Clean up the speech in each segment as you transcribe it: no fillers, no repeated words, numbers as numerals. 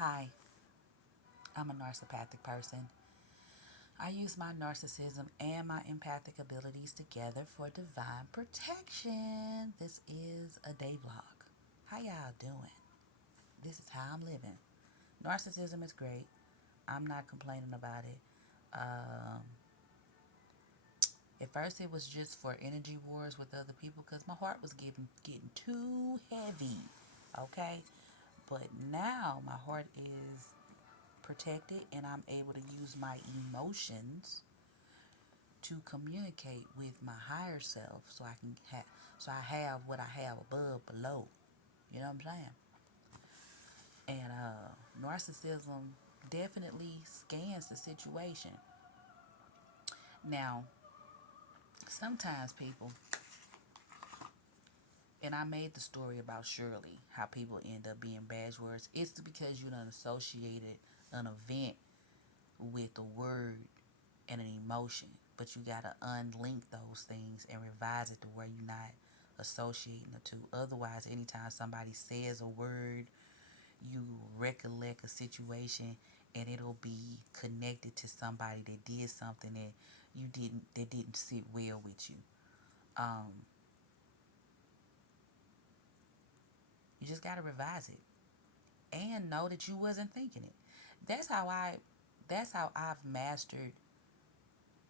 Hi, I'm a narcissistic person. I use my narcissism and my empathic abilities together for divine protection. This is a day vlog. How y'all doing? This is how I'm living. Narcissism is great. I'm not complaining about it. Um, at first, it was just for energy wars with other people because my heart was getting too heavy. Okay, but now my heart is protected and I'm able to use my emotions to communicate with my higher self so I can have what I have above below. You know what I'm saying? And narcissism definitely scans the situation. Now, sometimes people, and I made the story about Shirley, how people end up being bad words. It's because you done associated an event with a word and an emotion. But you gotta unlink those things and revise it to where you're not associating the two. Otherwise, anytime somebody says a word, you recollect a situation and it'll be connected to somebody that did something that didn't sit well with you. Um, you just gotta revise it and know that you wasn't thinking it. That's how I that's how I've mastered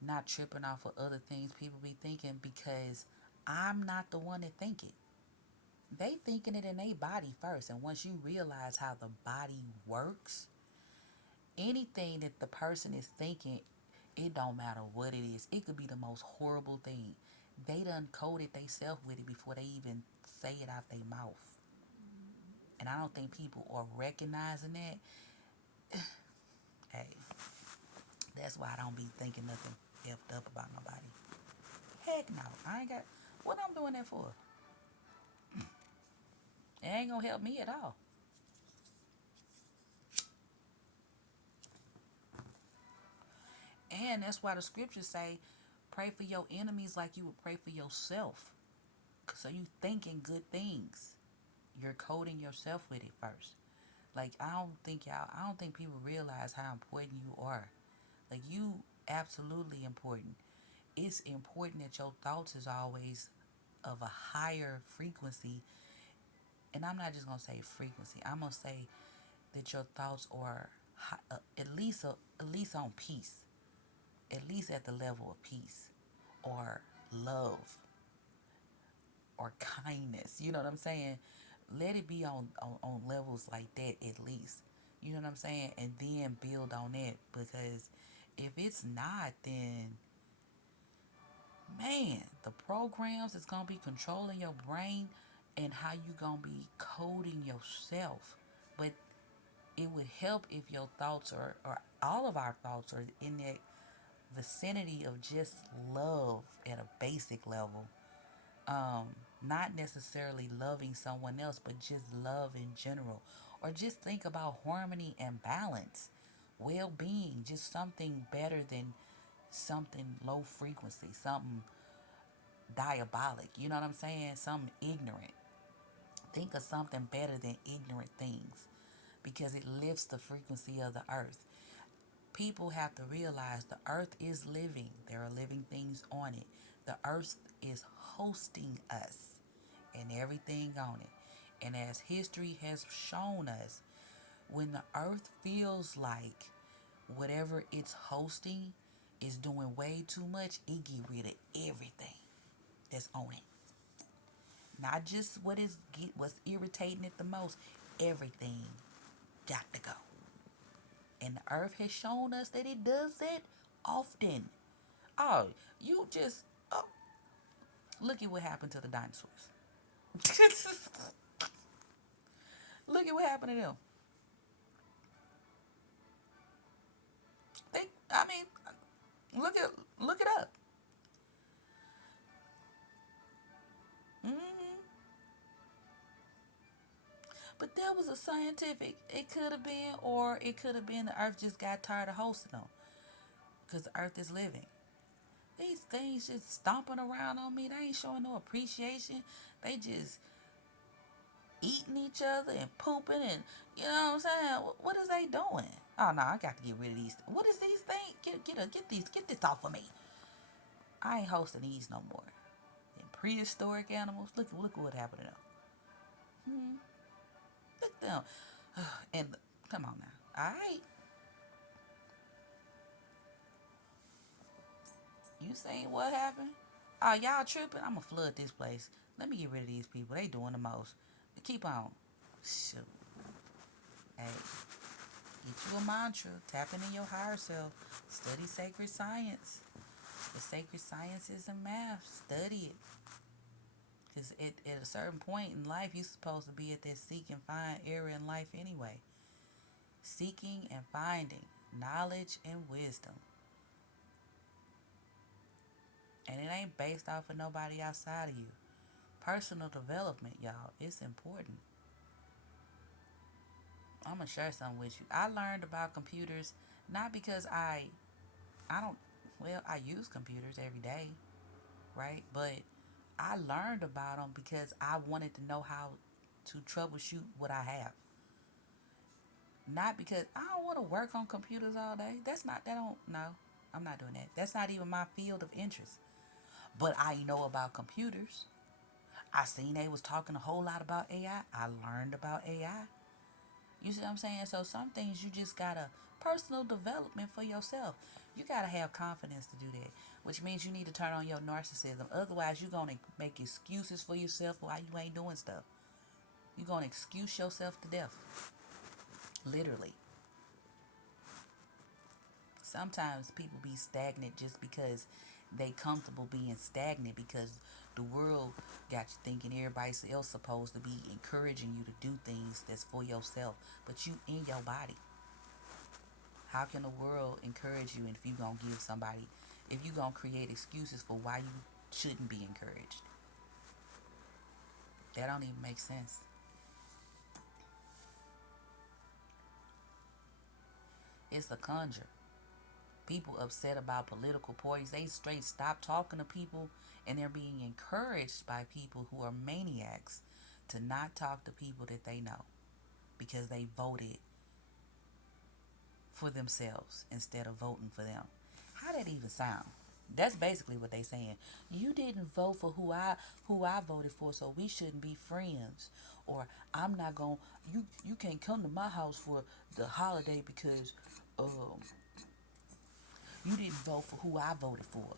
not tripping off of other things people be thinking because I'm not the one that think it. They thinking it in their body first, and once you realize how the body works, anything that the person is thinking, it don't matter what it is. It could be the most horrible thing. They done coded themselves with it before they even say it out their mouth. And I don't think people are recognizing that. Hey, that's why I don't be thinking nothing effed up about nobody. Heck no. I ain't got what I'm doing that for. It ain't gonna help me at all. And that's why the scriptures say, pray for your enemies like you would pray for yourself. So you thinking good things. You're coding yourself with it first. Like I don't think people realize how important you are. Like you absolutely important. It's important that your thoughts is always of a higher frequency. And I'm not just gonna say frequency. I'm gonna say that your thoughts are at least on peace, at least at the level of peace or love or kindness. You know what I'm saying? Let it be on levels like that at least. You know what I'm saying? And then build on that because if it's not, then man, the programs is gonna be controlling your brain and how you gonna be coding yourself. But it would help if your thoughts or all of our thoughts are in that vicinity of just love at a basic level. um, Not necessarily loving someone else, but just love in general. Or just think about harmony and balance, well being, just something better than something low frequency, something diabolic. You know what I'm saying? Something ignorant. Think of something better than ignorant things because it lifts the frequency of the earth. People have to realize the earth is living, there are living things on it. The earth is hosting us and everything on it. And as history has shown us, when the earth feels like whatever it's hosting is doing way too much, it get rid of everything that's on it. Not just what's irritating it the most. Everything got to go. And the earth has shown us that it does that often. Oh, you just oh, look at what happened to the dinosaurs. Look at what happened to them. They, I mean, look it up. Hmm. But that was a scientific. It could have been, or it could have been the Earth just got tired of hosting them because the Earth is living. These things just stomping around on me. They ain't showing no appreciation. They just eating each other and pooping and you know what I'm saying? What is they doing? Oh no, I got to get rid of these. What is these things? Get this off of me. I ain't hosting these no more. And prehistoric animals. Look what happened to them. Look at them. And come on now. All right, you seen what happened? Oh, y'all tripping? I'ma flood this place. Let me get rid of these people. They doing the most. Keep on. Shoot. Hey, get you a mantra. Tapping in your higher self. Study sacred science. The sacred sciences and math. Study it. Because at a certain point in life, you're supposed to be at that seek and find area in life anyway. Seeking and finding knowledge and wisdom. And it ain't based off of nobody outside of you. Personal development, y'all, it's important. I'm gonna share something with you. I learned about computers not because I don't well, I use computers every day, right? But I learned about them because I wanted to know how to troubleshoot what I have. Not because I don't want to work on computers all day. That don't, no, I'm not doing that. That's not even my field of interest. But I know about computers. I seen they was talking a whole lot about AI. I learned about AI. You see what I'm saying? So some things you just gotta personal development for yourself. You gotta have confidence to do that, which means you need to turn on your narcissism. Otherwise, you're gonna make excuses for yourself why you ain't doing stuff. You're gonna excuse yourself to death, literally. Sometimes people be stagnant just because they comfortable being stagnant because the world got you thinking everybody else supposed to be encouraging you to do things that's for yourself, but you in your body. How can the world encourage you if you gonna give somebody, if you gonna create excuses for why you shouldn't be encouraged? That don't even make sense. It's a conjure. People upset about political parties. They straight stop talking to people and they're being encouraged by people who are maniacs to not talk to people that they know because they voted for themselves instead of voting for them. How that even sound? That's basically what they saying. You didn't vote for who I voted for, so we shouldn't be friends. Or I'm not going you can't come to my house for the holiday because um you didn't vote for who I voted for.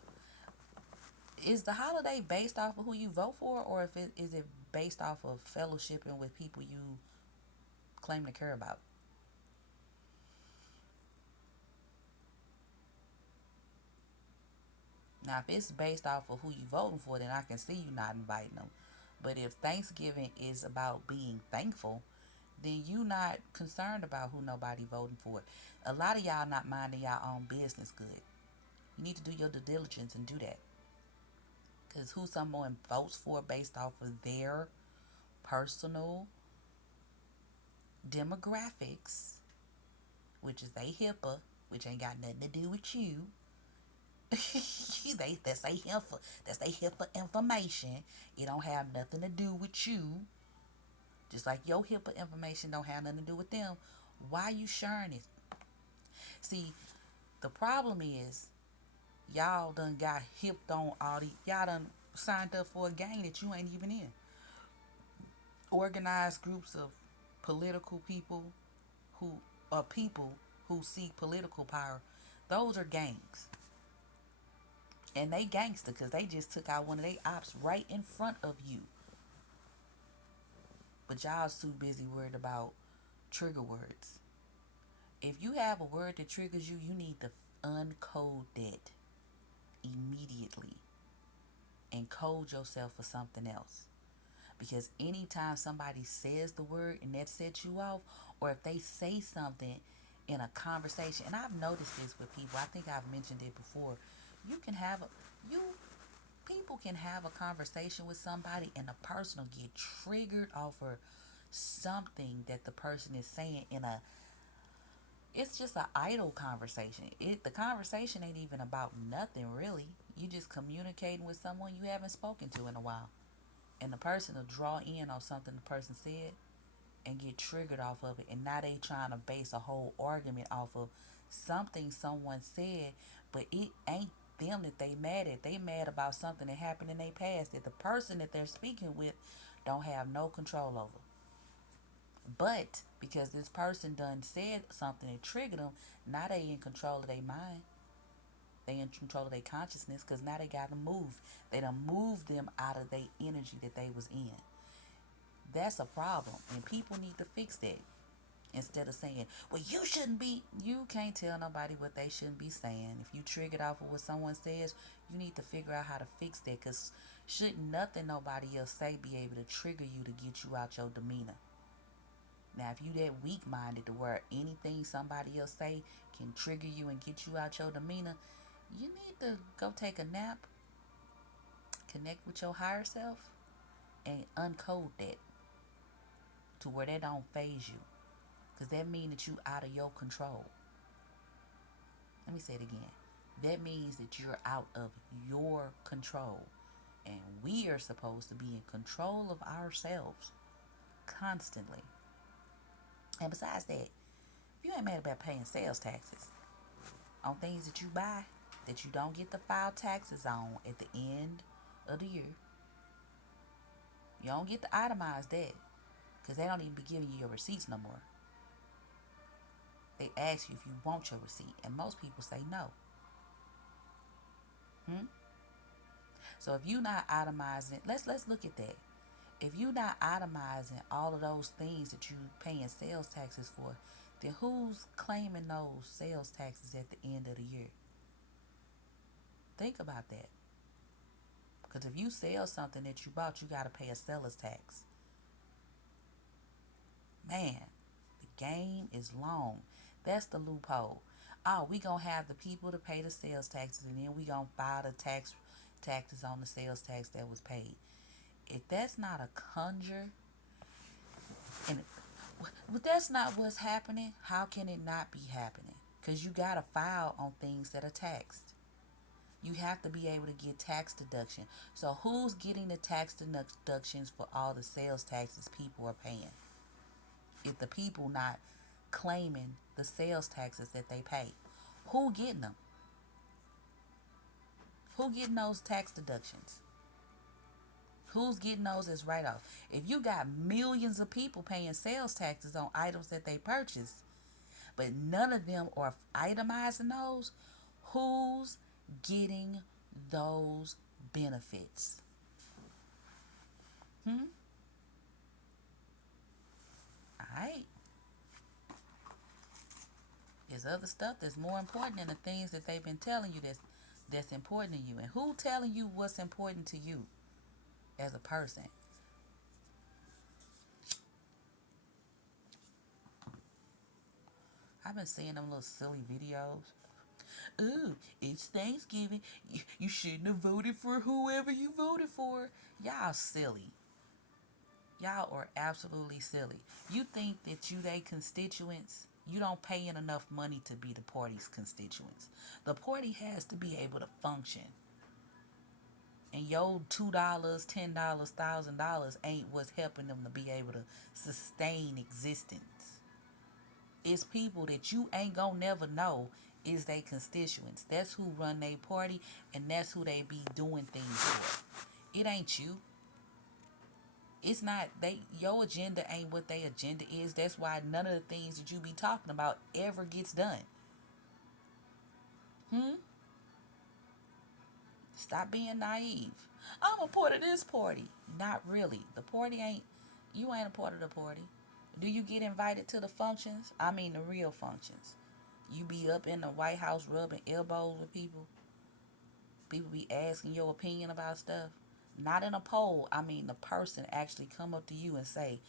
Is the holiday based off of who you vote for, or if it is it based off of fellowshipping with people you claim to care about? Now, if it's based off of who you voting for, then I can see you not inviting them. But if Thanksgiving is about being thankful, then you not concerned about who nobody voting for. A lot of y'all not minding y'all own business good. You need to do your due diligence and do that. Because who someone votes for based off of their personal demographics, which is they HIPAA, which ain't got nothing to do with you. That's they HIPAA information. It don't have nothing to do with you. Just like your HIPAA information don't have nothing to do with them. Why you sharing it? See, the problem is y'all done got hipped on all the y'all done signed up for a gang that you ain't even in. Organized groups of political people who are people who seek political power. Those are gangs. And they gangster because they just took out one of their ops right in front of you. But y'all's too busy worried about trigger words. If you have a word that triggers you, you need to uncode that immediately and code yourself for something else. Because anytime somebody says the word and that sets you off, or if they say something in a conversation, and I've noticed this with people, I think I've mentioned it before, you can have a you people can have a conversation with somebody and the person will get triggered off of something that the person is saying in a it's just an idle conversation. The conversation ain't even about nothing really. You just communicating with someone you haven't spoken to in a while. And the person will draw in on something the person said and get triggered off of it. And now they trying to base a whole argument off of something someone said, but it ain't them that they mad at. They mad about something that happened in their past that the person that they're speaking with don't have no control over. But because this person done said something that triggered them, now they in control of their mind. They in control of their consciousness because now they got to move. They done moved them out of their energy that they was in. That's a problem, and people need to fix that. Instead of saying, well, you shouldn't be, you can't tell nobody what they shouldn't be saying. If you triggered off of what someone says, you need to figure out how to fix that, because shouldn't nothing nobody else say be able to trigger you to get you out your demeanor. Now, if you that weak-minded to where anything somebody else say can trigger you and get you out your demeanor, you need to go take a nap, connect with your higher self, and uncode that to where that don't phase you. Because that means that you out of your control. Let me say it again. That means that you're out of your control. And we are supposed to be in control of ourselves constantly. And besides that, if you ain't mad about paying sales taxes on things that you buy that you don't get to file taxes on at the end of the year, you don't get to itemize that because they don't even be giving you your receipts no more. They ask you if you want your receipt, and most people say no. So if you're not itemizing, let's look at that. If you're not itemizing all of those things that you paying sales taxes for, then who's claiming those sales taxes at the end of the year? Think about that. Because if you sell something that you bought, you got to pay a seller's tax. Man, the game is long. That's the loophole. Oh, we gonna have the people to pay the sales taxes, and then we gonna file the taxes on the sales tax that was paid. If that's not a conjure, and but that's not what's happening, how can it not be happening? Because you gotta file on things that are taxed. You have to be able to get tax deduction. So who's getting the tax deductions for all the sales taxes people are paying? If the people not claiming the sales taxes that they pay, who getting them? Who getting those tax deductions? Who's getting those as write-off? If you got millions of people paying sales taxes on items that they purchase, but none of them are itemizing those, who's getting those benefits? Alright. There's other stuff that's more important than the things that they've been telling you that's important to you. And who telling you what's important to you as a person? I've been seeing them little silly videos. Ooh, it's Thanksgiving. You shouldn't have voted for whoever you voted for. Y'all silly. Y'all are absolutely silly. You think that you they constituents, you don't pay in enough money to be the party's constituents. The party has to be able to function. And your $2, $10, $1,000 ain't what's helping them to be able to sustain existence. It's people that you ain't gonna never know is they constituents. That's who run their party, and that's who they be doing things for. It ain't you. It's not your agenda ain't what their agenda is. That's why none of the things that you be talking about ever gets done. Stop being naive. I'm a part of this party. Not really. The party ain't, you ain't a part of the party. Do you get invited to the functions? I mean the real functions. You be up in the White House rubbing elbows with people. People be asking your opinion about stuff. Not in a poll. I mean the person actually come up to you and say,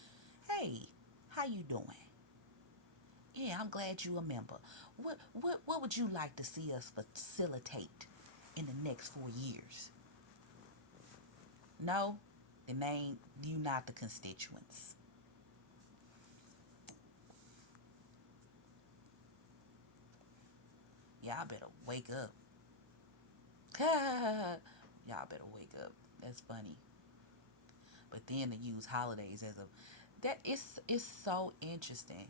hey, how you doing? Yeah, I'm glad you a member. What would you like to see us facilitate in the next 4 years? No, the name, you not the constituents. Y'all better wake up. Y'all better wake up. That's funny. but then to use holidays as a that it's so interesting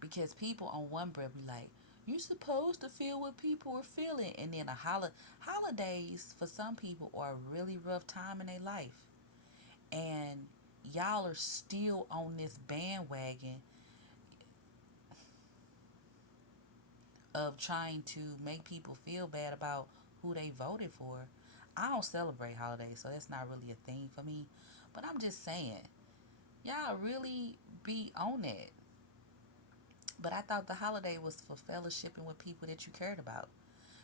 because people on one breath be like, "You're supposed to feel what people are feeling," and then holidays for some people are a really rough time in their life, and y'all are still on this bandwagon of trying to make people feel bad about who they voted for. I don't celebrate holidays, so that's not really a thing for me. But I'm just saying, y'all really be on that. But I thought the holiday was for fellowshipping with people that you cared about.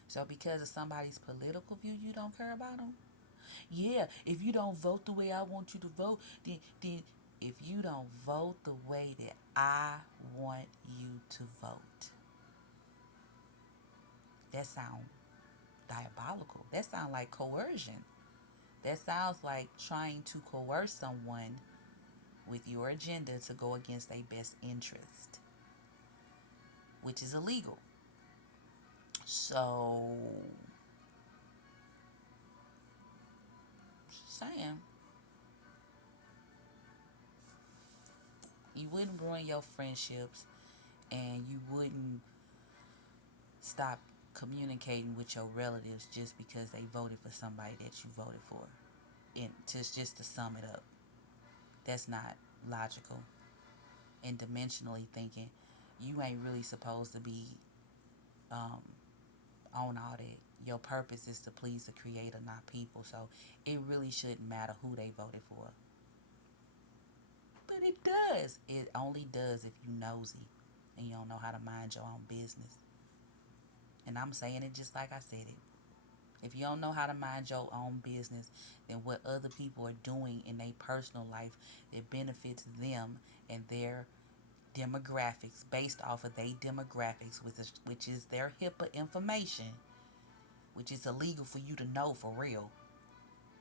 So because of somebody's political view, you don't care about them? Yeah, if you don't vote the way I want you to vote, then if you don't vote the way that I want you to vote, that sounds diabolical. That sounds like coercion. That sounds like trying to coerce someone with your agenda to go against their best interest, which is illegal. So, saying you wouldn't ruin your friendships and you wouldn't stop communicating with your relatives just because they voted for somebody that you voted for. And just to sum it up, that's not logical. And dimensionally thinking, you ain't really supposed to be um, on all that. Your purpose is to please the creator, not people. So it really shouldn't matter who they voted for. But it does. It only does if you nosy and you don't know how to mind your own business. And I'm saying it just like I said it. If you don't know how to mind your own business, then what other people are doing in their personal life that benefits them and their demographics based off of their demographics, which is their HIPAA information, which is illegal for you to know for real.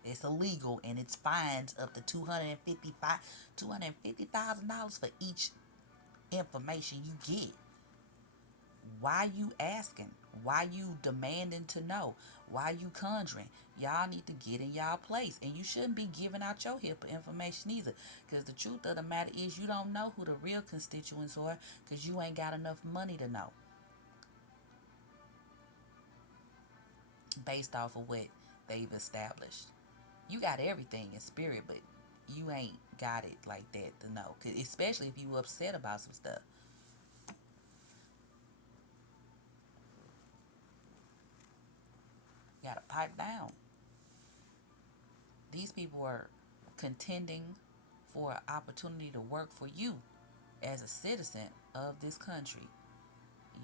It's illegal and it's fines up to $250,000 for each information you get. Why you asking? Why you demanding to know? Why you conjuring? Y'all need to get in y'all place. And you shouldn't be giving out your HIPAA information either. Because the truth of the matter is you don't know who the real constituents are because you ain't got enough money to know. Based off of what they've established. You got everything in spirit, but you ain't got it like that to know. 'Cause especially if you upset about some stuff. You gotta pipe down. These people are contending for an opportunity to work for you as a citizen of this country.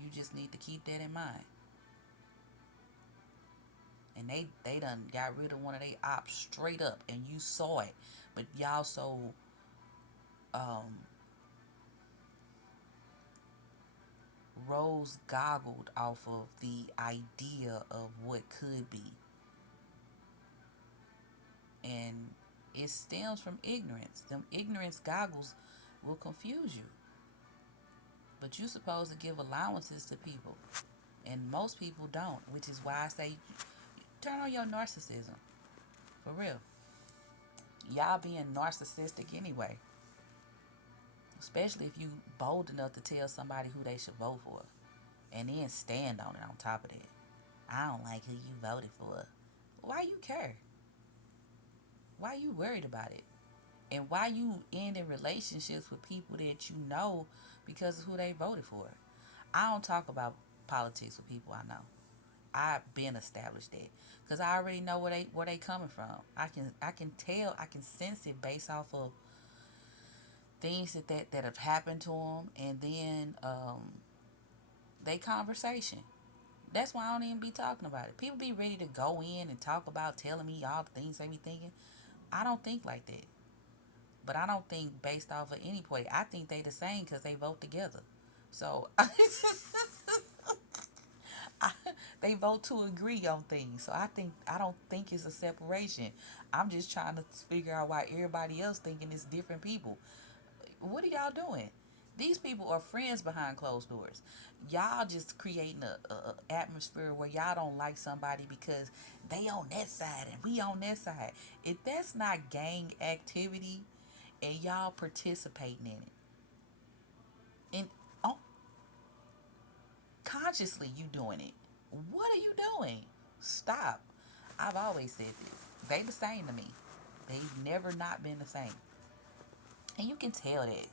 You just need to keep that in mind. And they done got rid of one of their ops straight up, and you saw it. But y'all so um, rose goggled off of the idea of what could be, and it stems from ignorance. Them ignorance goggles will confuse you. But you're supposed to give allowances to people. And most people don't, which is why I say turn on your narcissism. For real. Y'all being narcissistic anyway. Especially if you bold enough to tell somebody who they should vote for. And then stand on it on top of that. I don't like who you voted for. Why you care? Why you worried about it? And why you end in relationships with people that you know because of who they voted for? I don't talk about politics with people I know. I've been established that because I already know where they coming from. I can tell, I can sense it based off of things that have happened to them, and then they conversation. That's why I don't even be talking about it. People be ready to go in and talk about telling me all the things they be thinking. I don't think like that. But I don't think based off of any point. I think they the same because they vote together. So I, they vote to agree on things. So I don't think it's a separation. I'm just trying to figure out why everybody else thinking it's different people. What are y'all doing? These people are friends behind closed doors. Y'all just creating a atmosphere where y'all don't like somebody because they on that side and we on that side. If that's not gang activity and y'all participating in it, and oh, consciously you doing it, what are you doing? Stop. I've always said this. They the same to me. They've never not been the same. And you can tell that.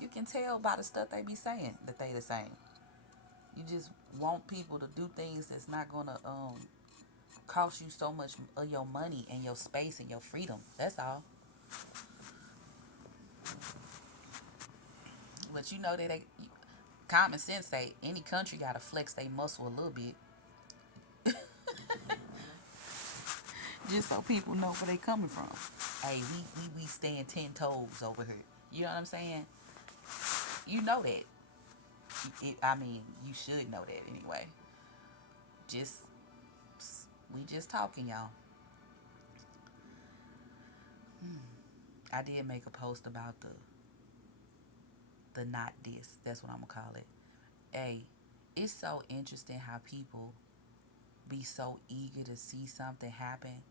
You can tell by the stuff they be saying that they the same. You just want people to do things that's not gonna cost you so much of your money and your space and your freedom. That's all. But you know that they common sense say any country gotta flex their muscle a little bit, just so people know where they coming from. Hey, we stand 10 toes over here. You know what I'm saying? You know that. I mean, you should know that anyway. Just we just talking, y'all. I did make a post about the not this. That's what I'm gonna call it. Hey, it's so interesting how people be so eager to see something happen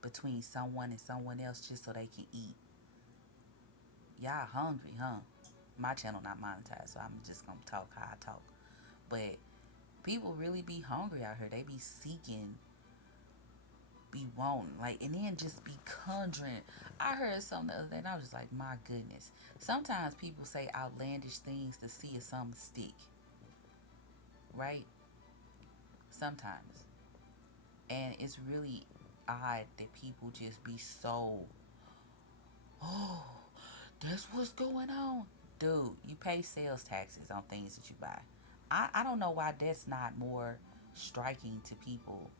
between someone and someone else just so they can eat. Y'all hungry, huh? My channel not monetized, so I'm just gonna talk how I talk. But people really be hungry out here. They be seeking, be wanting, like, and then just be conjuring. I heard something the other day, and I was just like, my goodness. Sometimes people say outlandish things to see if something stick, right? Sometimes, and it's really odd that people just be so, oh, that's what's going on. Dude, you pay sales taxes on things that you buy. I don't know why that's not more striking to people.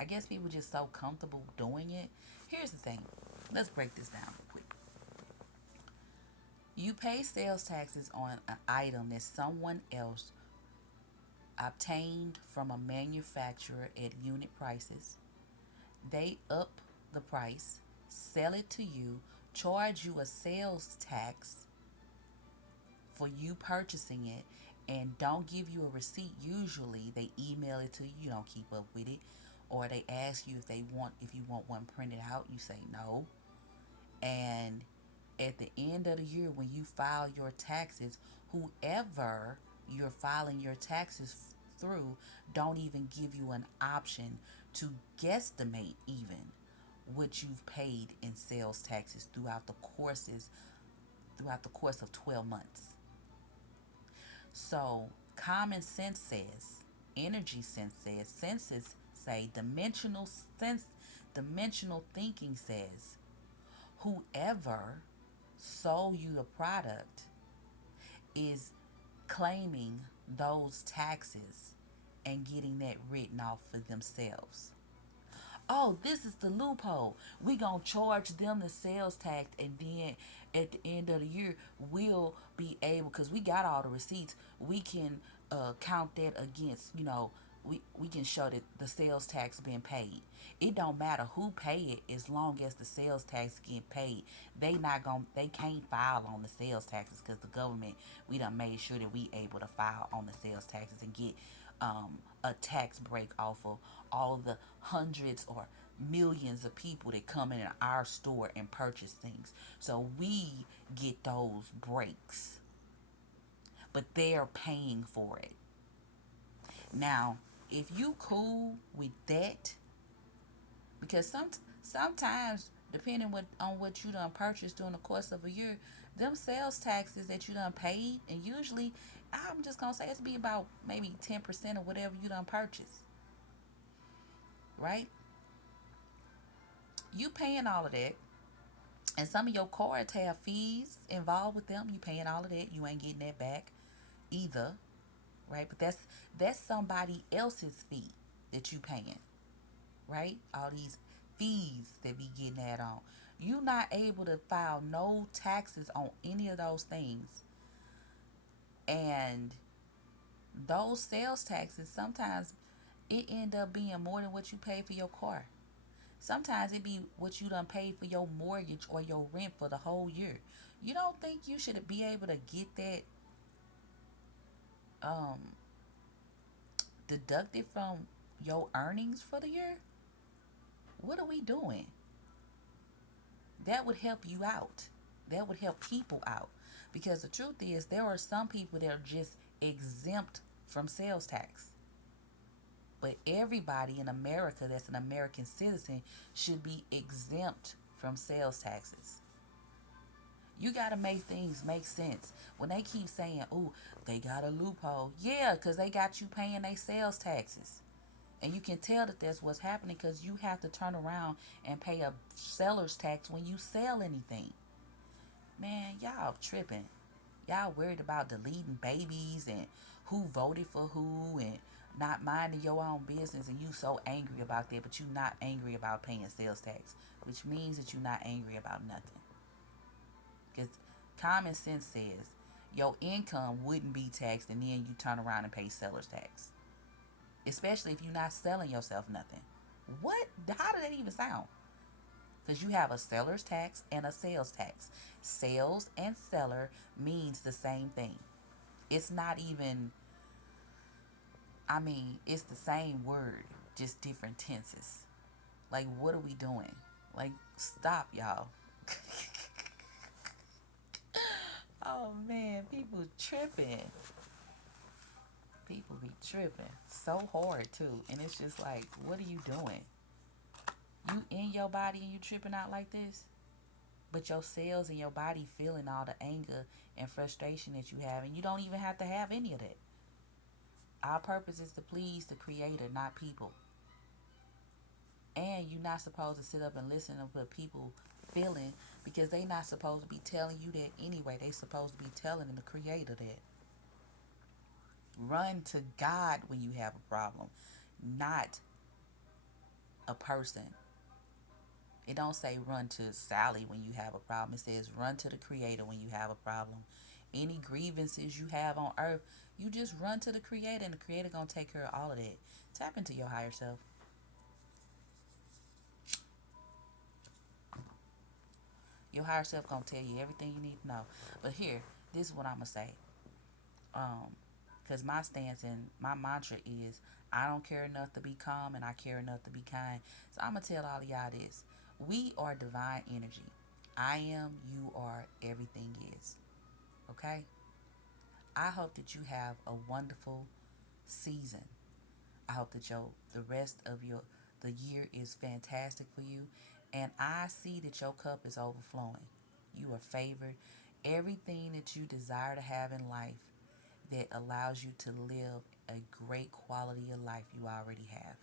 I guess people just so comfortable doing it. Here's the thing. Let's break this down real quick. You pay sales taxes on an item that someone else obtained from a manufacturer at unit prices. They up the price, sell it to you, charge you a sales tax for you purchasing it, and don't give you a receipt. Usually they email it to you, you don't keep up with it, or they ask you if you want one printed out, you say no. And at the end of the year when you file your taxes, whoever you're filing your taxes through don't even give you an option to guesstimate even what you've paid in sales taxes throughout the course of 12 months. So common sense says, energy sense says, senses say, dimensional thinking says, whoever sold you the product is claiming those taxes and getting that written off for themselves. Oh, this is the loophole. We gonna charge them the sales tax, and then at the end of the year, we'll be able, because we got all the receipts, we can count that against, we can show that the sales tax been paid. It don't matter who pay it as long as the sales tax get paid. They can't file on the sales taxes because the government, we done made sure that we able to file on the sales taxes and get a tax break off of all the hundreds or millions of people that come in our store and purchase things. So we get those breaks, but they're paying for it. Now, if you cool with that, because sometimes depending on what you done purchased during the course of a year, them sales taxes that you done paid, and usually I'm just gonna say it's be about maybe 10% of whatever you done purchased, right? You paying all of that, and some of your cards have fees involved with them. You paying all of that, you ain't getting that back either, right? But that's somebody else's fee that you paying, right? All these fees that be getting that on. You not able to file no taxes on any of those things. And those sales taxes, sometimes it end up being more than what you pay for your car. Sometimes it be what you done paid for your mortgage or your rent for the whole year. You don't think you should be able to get that um deducted from your earnings for the year? What are we doing? That would help you out. That would help people out. Because the truth is, there are some people that are just exempt from sales tax. But everybody in America that's an American citizen should be exempt from sales taxes. You got to make things make sense. When they keep saying, "Oh, they got a loophole," yeah, because they got you paying their sales taxes. And you can tell that that's what's happening because you have to turn around and pay a seller's tax when you sell anything. Man, y'all tripping. Y'all worried about deleting babies and who voted for who and not minding your own business, and you so angry about that, but you not angry about paying sales tax, which means that you're not angry about nothing. Because common sense says your income wouldn't be taxed and then you turn around and pay seller's tax. Especially if you're not selling yourself nothing. What? How did that even sound? Because you have a seller's tax and a sales tax. Sales and seller means the same thing. It's not even, it's the same word, just different tenses. Like, what are we doing? Like, stop, y'all. Oh man, people tripping. People be tripping so hard too. And it's just like, what are you doing? You in your body and you tripping out like this? But your cells and your body feeling all the anger and frustration that you have, and you don't even have to have any of that. Our purpose is to please the creator, not people. And you're not supposed to sit up and listen to what people feeling, because they not supposed to be telling you that anyway. They supposed to be telling the creator that. Run to God when you have a problem, not a person. It don't say run to Sally when you have a problem. It says run to the creator when you have a problem. Any grievances you have on earth, you just run to the creator, and the creator gonna take care of all of that. Tap into your higher self. Your higher self gonna tell you everything you need to know. But here, this is what I'm gonna say. Because my stance and my mantra is, I don't care enough to be calm and I care enough to be kind. So I'm gonna tell all of y'all this. We are divine energy. I am, you are, everything is. Okay? I hope that you have a wonderful season. I hope that the rest of the year is fantastic for you. And I see that your cup is overflowing. You are favored. Everything that you desire to have in life that allows you to live a great quality of life, you already have.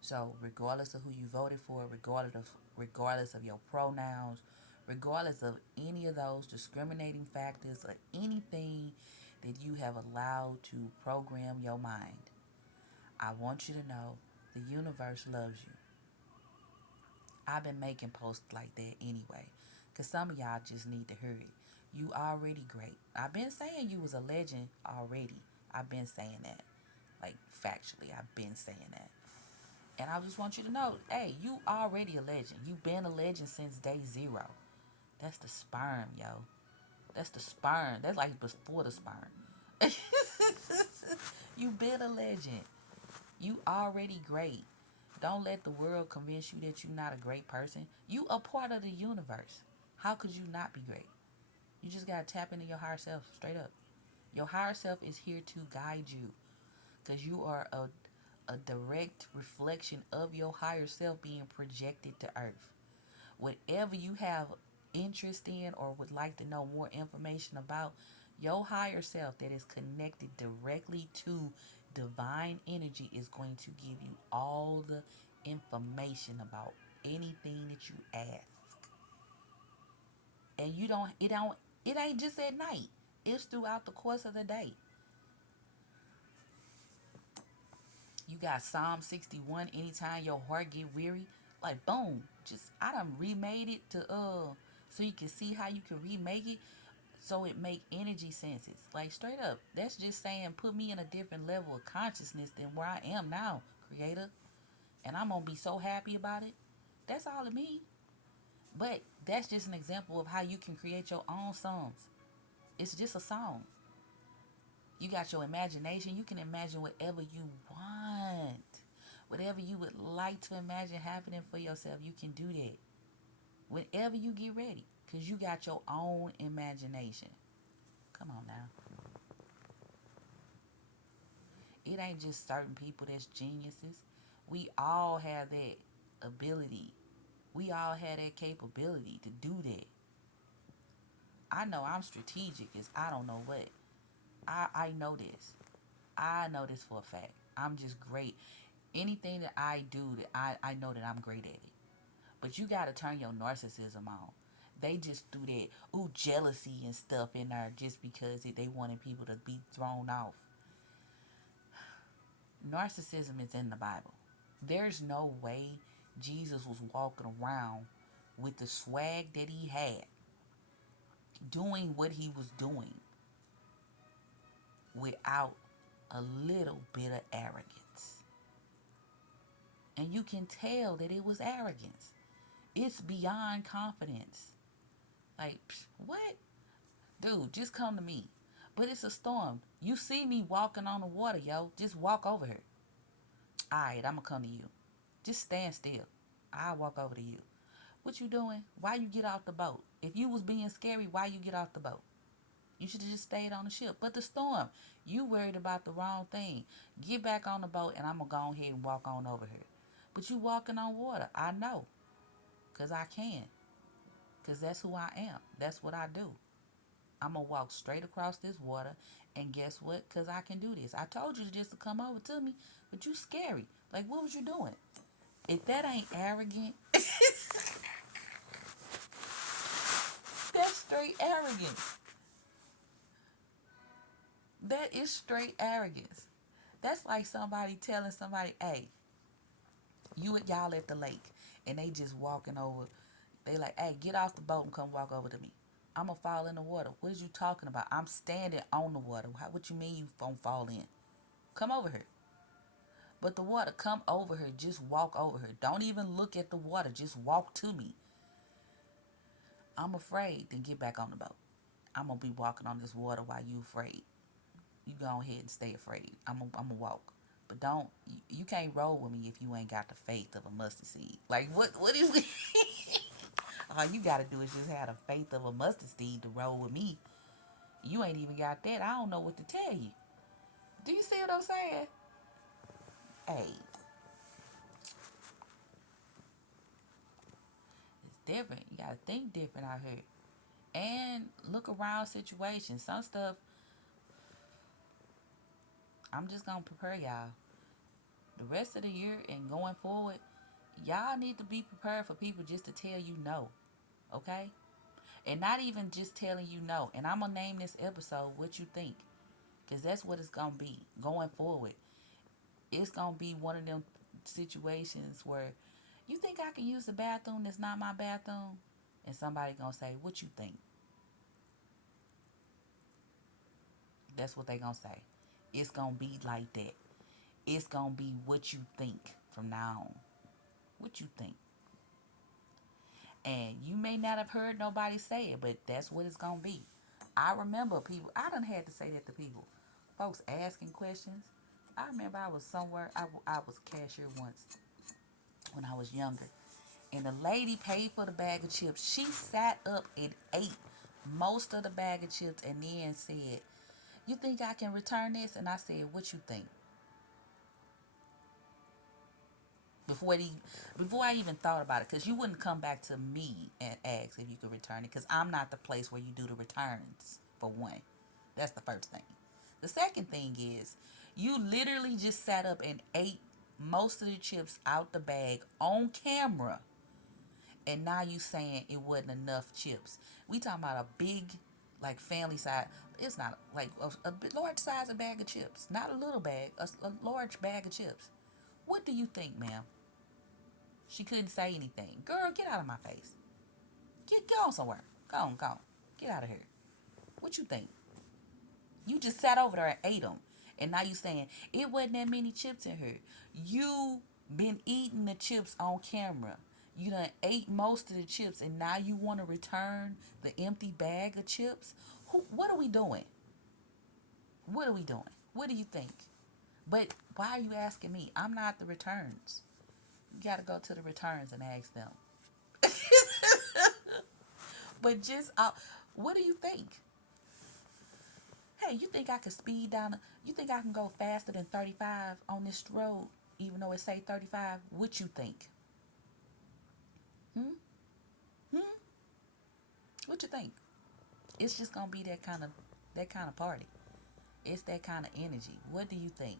So regardless of who you voted for, regardless of your pronouns, regardless of any of those discriminating factors or anything that you have allowed to program your mind, I want you to know the universe loves you. I've been making posts like that anyway, because some of y'all just need to hear it. You already great. I've been saying you was a legend already. I've been saying that. Like, factually, I've been saying that. And I just want you to know, hey, you already a legend. You've been a legend since day zero. That's the sperm, yo. That's the sperm. That's like before the sperm. You been a legend. You already great. Don't let the world convince you that you're not a great person. You a part of the universe. How could you not be great? You just gotta tap into your higher self straight up. Your higher self is here to guide you, because you are a direct reflection of your higher self being projected to earth. Whatever you have interest in or would like to know more information about, your higher self that is connected directly to divine energy is going to give you all the information about anything that you ask. And it ain't just at night. It's throughout the course of the day. You got Psalm 61. Anytime your heart get weary, like boom, just I done remade it to so you can see how you can remake it so it make energy senses. Like straight up, that's just saying put me in a different level of consciousness than where I am now, creator. And I'm gonna be so happy about it. That's all it means. But that's just an example of how you can create your own songs. It's just a song. You got your imagination. You can imagine whatever you want. Whatever you would like to imagine happening for yourself, you can do that. Whenever you get ready. Because you got your own imagination. Come on now. It ain't just certain people that's geniuses. We all have that ability. We all have that capability to do that. I know I'm strategic as I don't know what. I know this. I know this for a fact. I'm just great. Anything that I do, that I know that I'm great at it. But you got to turn your narcissism on. They just do that, jealousy and stuff in there just because they wanted people to be thrown off. Narcissism is in the Bible. There's no way Jesus was walking around with the swag that he had, doing what he was doing without a little bit of arrogance. And you can tell that it was arrogance. It's beyond confidence. Like, what? Dude, just come to me. But it's a storm. You see me walking on the water, yo. Just walk over here. Alright, I'm gonna come to you. Just stand still. I'll walk over to you. What you doing? Why you get off the boat? If you was being scary, why you get off the boat? You should have just stayed on the ship. But the storm, you worried about the wrong thing. Get back on the boat and I'm going to go ahead and walk on over here. But you walking on water. I know. Because I can. Because that's who I am. That's what I do. I'm going to walk straight across this water. And guess what? Because I can do this. I told you just to come over to me. But you scary. Like, what was you doing? If that ain't arrogant, that's straight arrogance. That is straight arrogance. That's like somebody telling somebody, hey, y'all at the lake. And they just walking over. They like, hey, get off the boat and come walk over to me. I'm going to fall in the water. What is you talking about? I'm standing on the water. What you mean you won't fall in? Come over here. But the water, come over here. Just walk over here. Don't even look at the water. Just walk to me. I'm afraid. Then get back on the boat. I'm going to be walking on this water while you afraid. You go ahead and stay afraid. I'm going to walk. But you can't roll with me if you ain't got the faith of a mustard seed. Like, what is it? All you got to do is just have the faith of a mustard seed to roll with me. You ain't even got that. I don't know what to tell you. Do you see what I'm saying? Hey. It's different. You got to think different out here. And look around situations. Some stuff, I'm just going to prepare y'all. The rest of the year and going forward, y'all need to be prepared for people just to tell you no. Okay? And not even just telling you no. And I'm going to name this episode What You Think. Because that's what it's going to be going forward. It's going to be one of them situations where you think I can use the bathroom that's not my bathroom? And somebody going to say, what you think? That's what they going to say. It's going to be like that. It's going to be what you think from now on. What you think? And you may not have heard nobody say it, but that's what it's going to be. I remember people, I done had to say that to people. Folks asking questions. I remember I was somewhere, I was a cashier once when I was younger. And the lady paid for the bag of chips. She sat up and ate most of the bag of chips and then said, you think I can return this? And I said, what you think? Before I even thought about it, because you wouldn't come back to me and ask if you could return it, because I'm not the place where you do the returns, for one. That's the first thing. The second thing is, you literally just sat up and ate most of the chips out the bag on camera, and now you saying it wasn't enough chips. We talking about a big, like, family size. It's not like a large size of bag of chips, not a little bag, a large bag of chips. What do you think, ma'am? She couldn't say anything. Girl, get out of my face. Get on somewhere. Go on. Get out of here. What you think? You just sat over there and ate them. And now you saying, it wasn't that many chips in here. You been eating the chips on camera. You done ate most of the chips and now you want to return the empty bag of chips? What are we doing? What are we doing? What do you think? But why are you asking me? I'm not the returns. You got to go to the returns and ask them. But just, what do you think? Hey, you think I could speed down? You think I can go faster than 35 on this road, even though it say 35? What you think? Hmm? Hmm? What you think? It's just gonna be that kind of party. It's that kind of energy. What do you think?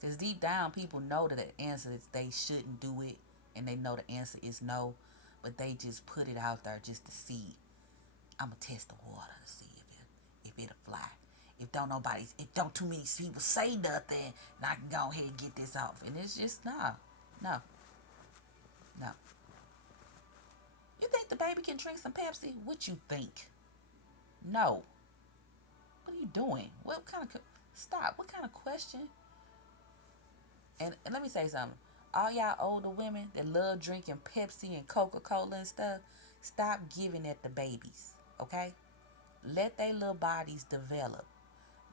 Because deep down, people know that the answer is they shouldn't do it, and they know the answer is no, but they just put it out there just to see. I'ma test the water to see if it'll fly. If don't too many people say nothing, then I can go ahead and get this off. And it's just no, no. You think the baby can drink some Pepsi? What you think? No. What are you doing? What kind of stop? What kind of question? And let me say something. All y'all older women that love drinking Pepsi and Coca-Cola and stuff, stop giving it to babies. Okay? Let their little bodies develop.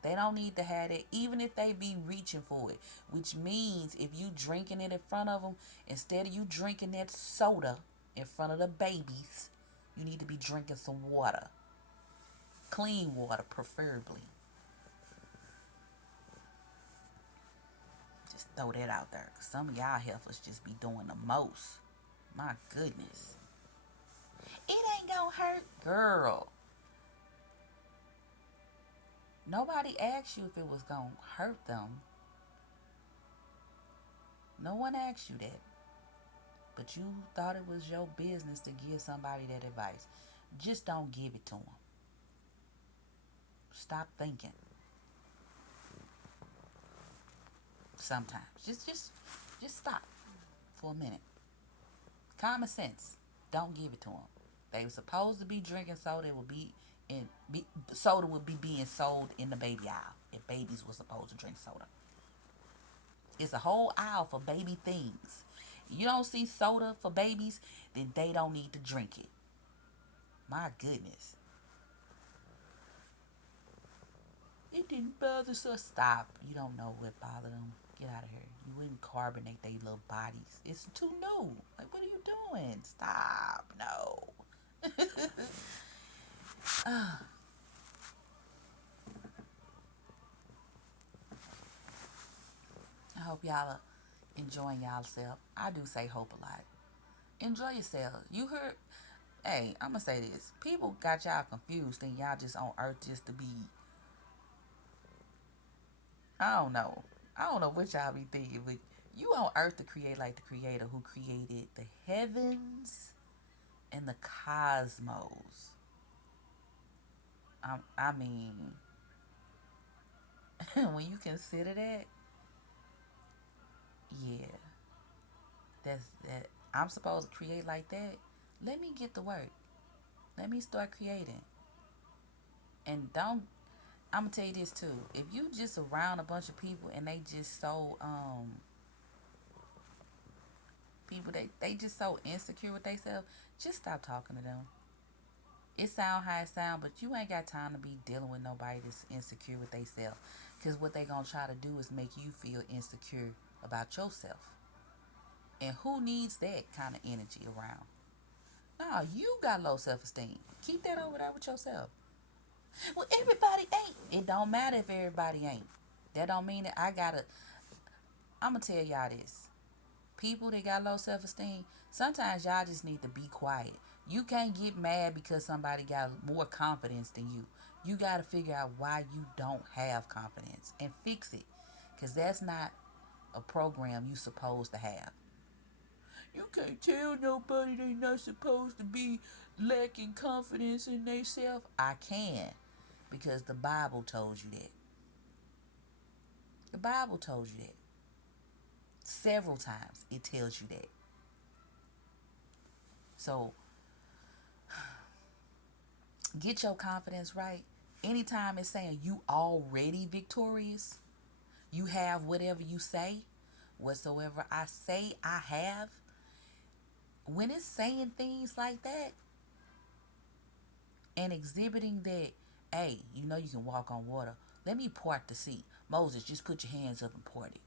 They don't need to have it, even if they be reaching for it. Which means if you drinking it in front of them, instead of you drinking that soda in front of the babies, you need to be drinking some water. Clean water, preferably. Just throw that out there. Cause some of y'all heifers just be doing the most. My goodness. It ain't gonna hurt, girl. Nobody asked you if it was gonna hurt them. No one asked you that. But you thought it was your business to give somebody that advice. Just don't give it to them. Stop thinking. Sometimes. Just stop for a minute. Common sense. Don't give it to them. They were supposed to be drinking soda. It would soda would be being sold in the baby aisle if babies were supposed to drink soda. It's a whole aisle for baby things. You don't see soda for babies, then they don't need to drink it. My goodness. It didn't bother us. Stop. You don't know what bothered them. Get out of here. You wouldn't carbonate their little bodies. It's too new. Like, what are you doing? Stop. No. I hope y'all are enjoying y'allself. I do say hope a lot. Enjoy yourself. You heard. Hey, I'm gonna say this. People got y'all confused and y'all just on earth just to be. I don't know. I don't know what y'all be thinking, but you on earth to create like the creator who created the heavens and the cosmos. I mean, when you consider that, yeah, that's that. I'm supposed to create like that. Let me get to work. Let me start creating. And don't. I'm gonna tell you this too. If you just around a bunch of people and they just so people they just so insecure with themselves, just stop talking to them. It sound how it sound, but you ain't got time to be dealing with nobody that's insecure with themselves. Cause what they gonna try to do is make you feel insecure about yourself. And who needs that kind of energy around? No, you got low self esteem. Keep that over there with yourself. Well, everybody ain't. It don't matter if everybody ain't. That don't mean that I gotta. I'm gonna tell y'all this. People that got low self esteem, sometimes y'all just need to be quiet. You can't get mad because somebody got more confidence than you. You gotta figure out why you don't have confidence and fix it. Cause that's not a program you supposed to have. You can't tell nobody they not supposed to be lacking confidence in themselves. I can. Because the Bible told you that. The Bible told you that. Several times it tells you that. So get your confidence right. Anytime it's saying you already victorious, you have whatever you say, whatsoever I say I have, when it's saying things like that and exhibiting that, hey, you know you can walk on water. Let me part the sea. Moses, just put your hands up and part it.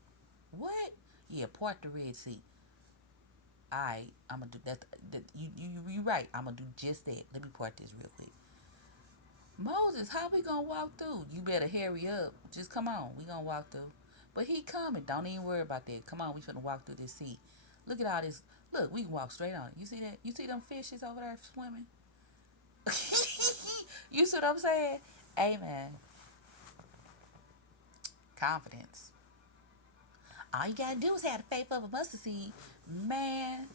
What? Yeah, part the Red Sea. Alright, I'm gonna do that. You right. I'm gonna do just that. Let me part this real quick. Moses, how we gonna walk through? You better hurry up. Just come on. We gonna walk through. But he coming. Don't even worry about that. Come on, we finna walk through this sea. Look at all this. Look, we can walk straight on it. You see that? You see them fishes over there swimming? You see what I'm saying? Amen. Confidence. All you gotta do is have the faith of a mustard seed. Man,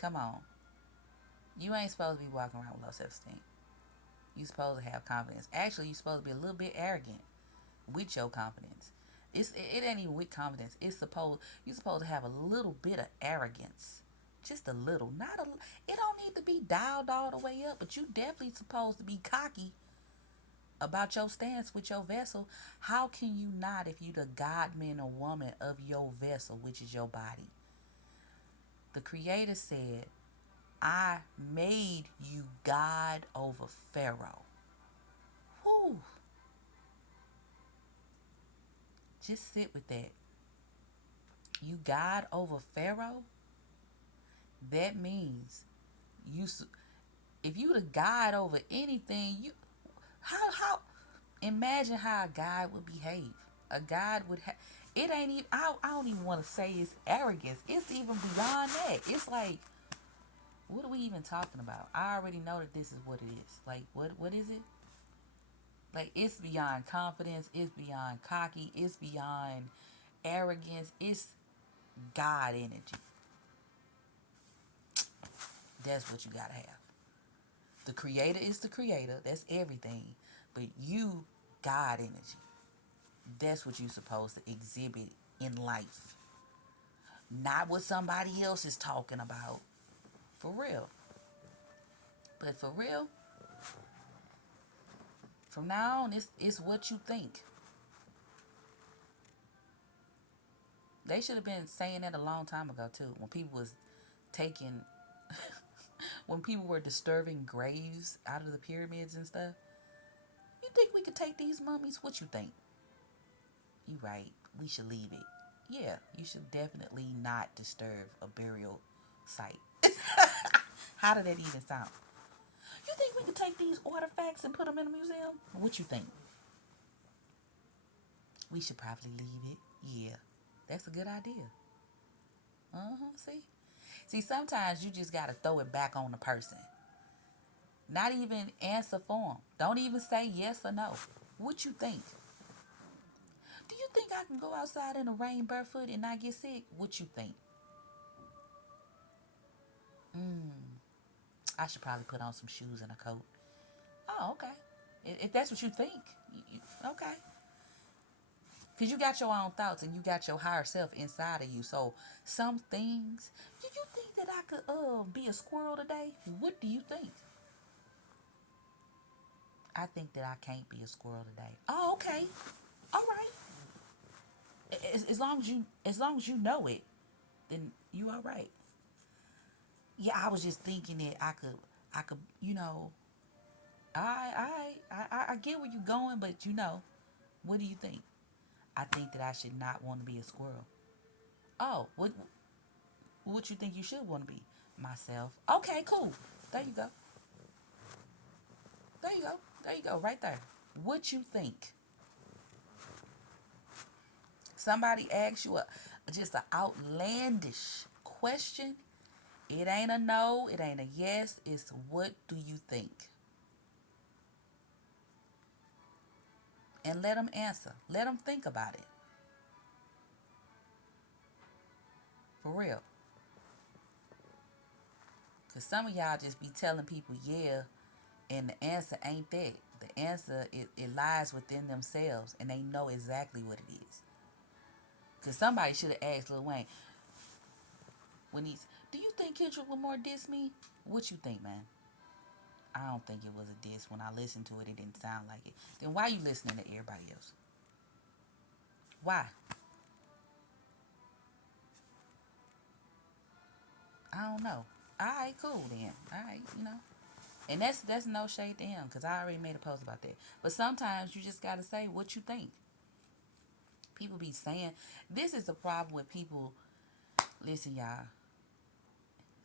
come on. You ain't supposed to be walking around with low self-esteem. You supposed to have confidence. Actually, you supposed to be a little bit arrogant with your confidence. It ain't even with confidence. You supposed to have a little bit of arrogance, just a little. Not a. It don't need to be dialed all the way up, but you definitely supposed to be cocky about your stance with your vessel. How can you not if you the God man or woman of your vessel, which is your body? The Creator said, "I made you God over Pharaoh." Whew. Just sit with that. You God over Pharaoh. That means you. If you the God over anything, you how imagine how a God would behave. A God would have. It ain't even. I don't even want to say it's arrogance. It's even beyond that. It's like, what are we even talking about? I already know that this is what it is. Like, what is it? Like, it's beyond confidence. It's beyond cocky. It's beyond arrogance. It's God energy. That's what you gotta have. The Creator is the Creator. That's everything. But you, God energy. That's what you're supposed to exhibit in life. Not what somebody else is talking about. For real. But for real, from now on, it's what you think. They should have been saying that a long time ago, too. When people was taking... when people were disturbing graves out of the pyramids and stuff. You think we could take these mummies? What you think? You right. We should leave it. Yeah, you should definitely not disturb a burial site. How did that even sound? You think we could take these artifacts and put them in a museum? What you think? We should probably leave it. Yeah, that's a good idea. See? See, sometimes you just got to throw it back on the person. Not even answer for them. Don't even say yes or no. What you think? Do you think I can go outside in the rain barefoot and not get sick? What you think? I should probably put on some shoes and a coat. Oh, okay. If that's what you think, okay. Because you got your own thoughts and you got your higher self inside of you. So some things, do you think that I could be a squirrel today? What do you think? I think that I can't be a squirrel today. Oh, okay. All right. As long as you know it, then you all right. Yeah, I was just thinking that I could, I get where you're going, but what do you think? I think that I should not want to be a squirrel. Oh, what you think you should want to be? Myself. Okay, cool. There you go. There you go. There you go. Right there. What you think? Somebody asks you just an outlandish question. It ain't a no. It ain't a yes. It's what do you think? And let them answer. Let them think about it. For real. Because some of y'all just be telling people, yeah, and the answer ain't that. The answer, it lies within themselves, and they know exactly what it is. Because somebody should have asked Lil Wayne, when he's, do you think Kendrick Lamar dissed me? What you think, man? I don't think it was a diss. When I listened to it, it didn't sound like it. Then why you listening to everybody else? Why? I don't know. All right, cool then. All right, And that's no shade to him because I already made a post about that. But sometimes you just gotta say what you think. People be saying this is the problem with people. Listen, y'all,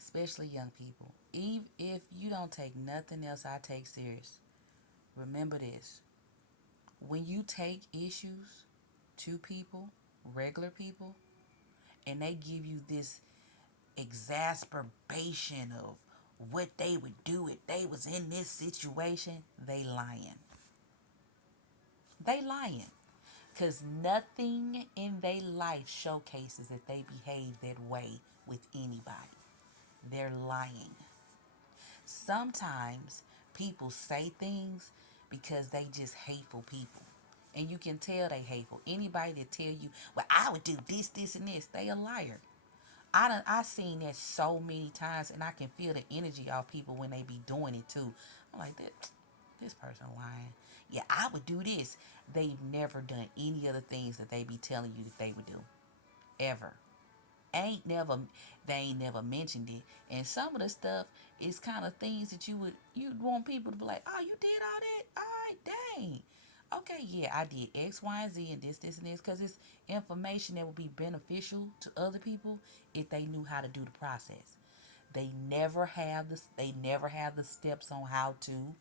especially young people. Even if you don't take nothing else I take serious, remember this: when you take issues to people, regular people, and they give you this exacerbation of what they would do if they was in this situation, they lying. They lying. Because nothing in their life showcases that they behave that way with anybody. They're lying. Sometimes people say things because they just hateful people. And you can tell they hateful. Anybody that tell you, well, I would do this, this, and this, they a liar. I seen that so many times, and I can feel the energy off people when they be doing it too. I'm like, this person lying. Yeah, I would do this. They've never done any of the things that they be telling you that they would do, ever. They ain't never mentioned it. And some of the stuff is kind of things that you'd want people to be like, oh, you did all that? All right, dang. Okay, yeah, I did X, Y, and Z, and this, and this, because it's information that would be beneficial to other people if they knew how to do the process. They never have the steps on how to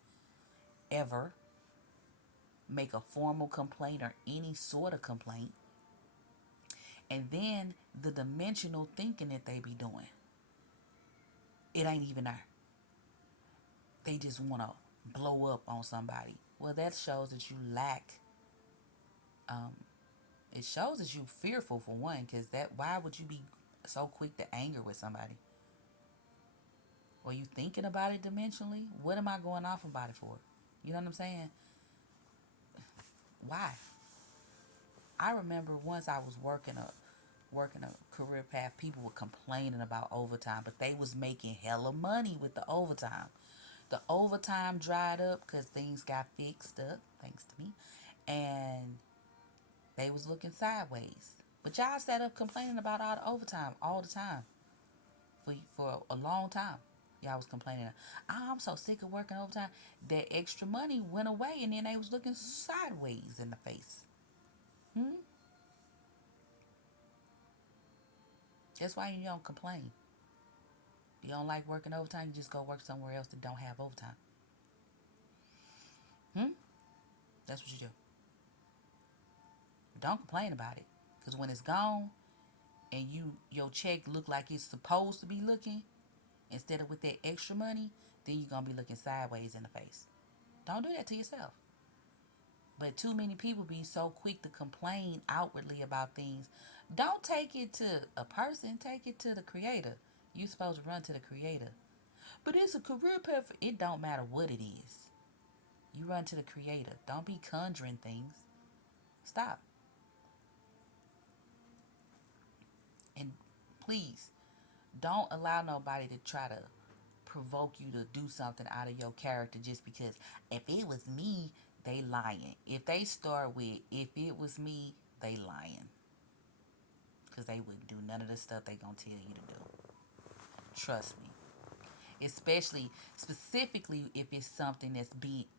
ever make a formal complaint or any sort of complaint. And then the dimensional thinking that they be doing, it ain't even there. They just want to blow up on somebody. Well, that shows that you lack. Um, it shows that you fearful for one, because why would you be so quick to anger with somebody? Or you thinking about it dimensionally? What am I going off about it for? You know what I'm saying? Why? I remember once I was working a career path, people were complaining about overtime, but they was making hella money with the overtime. The overtime dried up because things got fixed up, thanks to me, and they was looking sideways. But y'all sat up complaining about all the overtime all the time for a long time. Y'all was complaining, oh, I'm so sick of working overtime. That extra money went away, and then they was looking sideways in the face. That's why you don't complain. You don't like working overtime, you just go work somewhere else that don't have overtime. That's what you do. Don't complain about it. Because when it's gone and your check look like it's supposed to be looking, instead of with that extra money, then you're going to be looking sideways in the face. Don't do that to yourself. But too many people be so quick to complain outwardly about things. Don't take it to a person, take it to the creator. You're supposed to run to the creator. But it's a career path. It don't matter what it is. You run to the creator. Don't be conjuring things. Stop. And please, don't allow nobody to try to provoke you to do something out of your character just because if it was me, they lying. If they start with if it was me, they lying. Because they wouldn't do none of the stuff they gonna tell you to do. Trust me. Specifically if it's something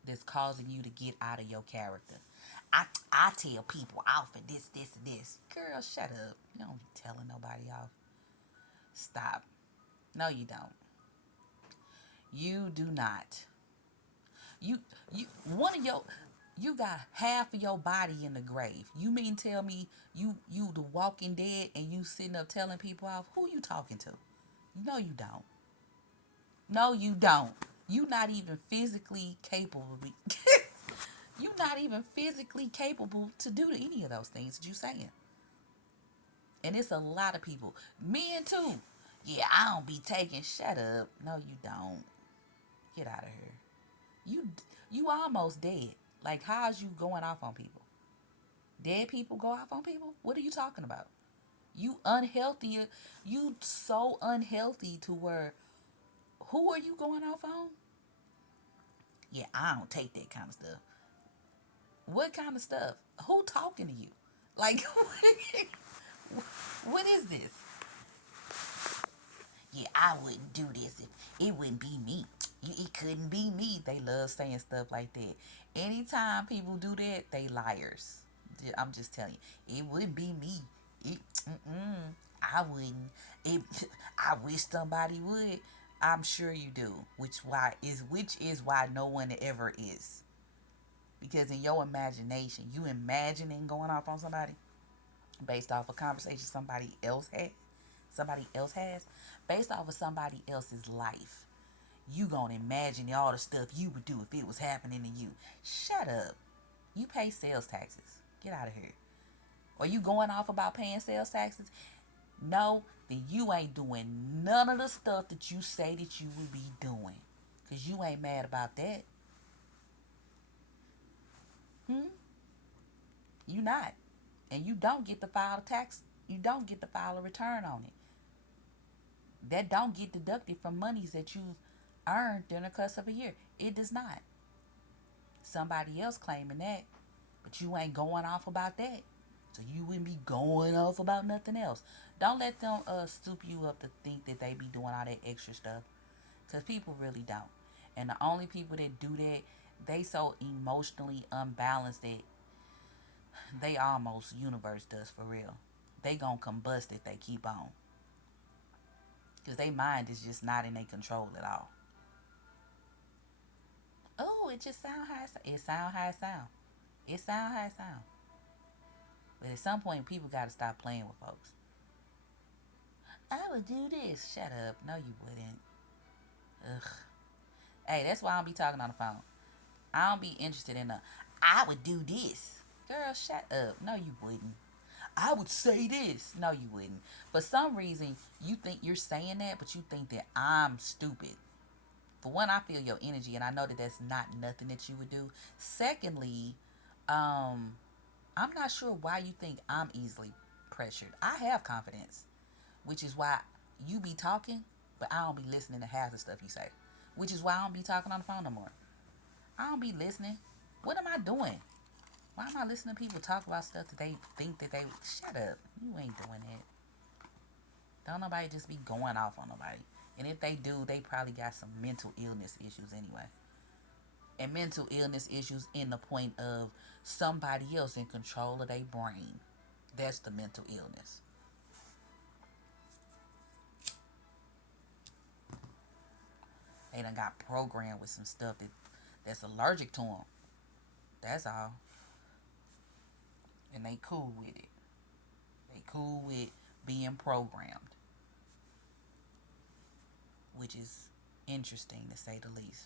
that's causing you to get out of your character. I tell people off for this, and this. Girl, shut up. You don't be telling nobody off. Stop. No, you don't. You do not. You one of your you got half of your body in the grave. You mean tell me you the walking dead and you sitting up telling people off? Who you talking to? No, you don't. No, you don't. You not even physically capable. You not even physically capable to do any of those things that you saying. And it's a lot of people. Men too. Yeah, I don't be taking. Shut up. No, you don't. Get out of here. You almost dead. Like, how's you going off on people? Dead people go off on people? What are you talking about? You unhealthy. You so unhealthy to where, who are you going off on? Yeah, I don't take that kind of stuff. What kind of stuff? Who talking to you? Like, what is this? Yeah, I wouldn't do this if it wouldn't be me. It couldn't be me. They love saying stuff like that. Anytime people do that, they liars. I'm just telling you, it wouldn't be me. It, I wouldn't. It, I wish somebody would. I'm sure you do. Which is why no one ever is. Because in your imagination, you imagining going off on somebody based off a conversation somebody else has, based off of somebody else's life. You gonna imagine all the stuff you would do if it was happening to you. Shut up. You pay sales taxes. Get out of here. Are you going off about paying sales taxes? No, then you ain't doing none of the stuff that you say that you would be doing. Because you ain't mad about that. Hmm? You not. And you don't get to file a tax. You don't get to file a return on it. That don't get deducted from monies that you've earned during the course of a year. It does not. Somebody else claiming that, but you ain't going off about that. So you wouldn't be going off about nothing else. Don't let them stoop you up to think that they be doing all that extra stuff. Because people really don't. And the only people that do that, they so emotionally unbalanced that they almost universe does for real. They gonna combust if they keep on. Because their mind is just not in their control at all. Oh, it just sound how it sound how it sound. It sound how it sound. But at some point, people got to stop playing with folks. I would do this. Shut up. No, you wouldn't. Ugh. Hey, that's why I don't be talking on the phone. I don't be interested in I would do this. Girl, shut up. No, you wouldn't. I would say this. No, you wouldn't. For some reason, you think you're saying that, but you think that I'm stupid. For one, I feel your energy, and I know that that's not nothing that you would do. Secondly, um, I'm not sure why you think I'm easily pressured. I have confidence, which is why you be talking, but I don't be listening to half the stuff you say. Which is why I don't be talking on the phone no more. I don't be listening. What am I doing? Why am I listening to people talk about stuff that they think that they... Shut up. You ain't doing that. Don't nobody just be going off on nobody. And if they do, they probably got some mental illness issues anyway. And mental illness issues in the point of somebody else in control of their brain. That's the mental illness. They done got programmed with some stuff that's allergic to them. That's all. And they cool with it. They cool with being programmed. Which is interesting to say the least.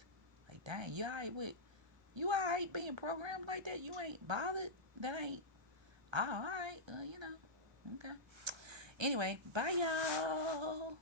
Like, dang, you alright being programmed like that? You ain't bothered? That ain't alright. Okay. Anyway, bye y'all.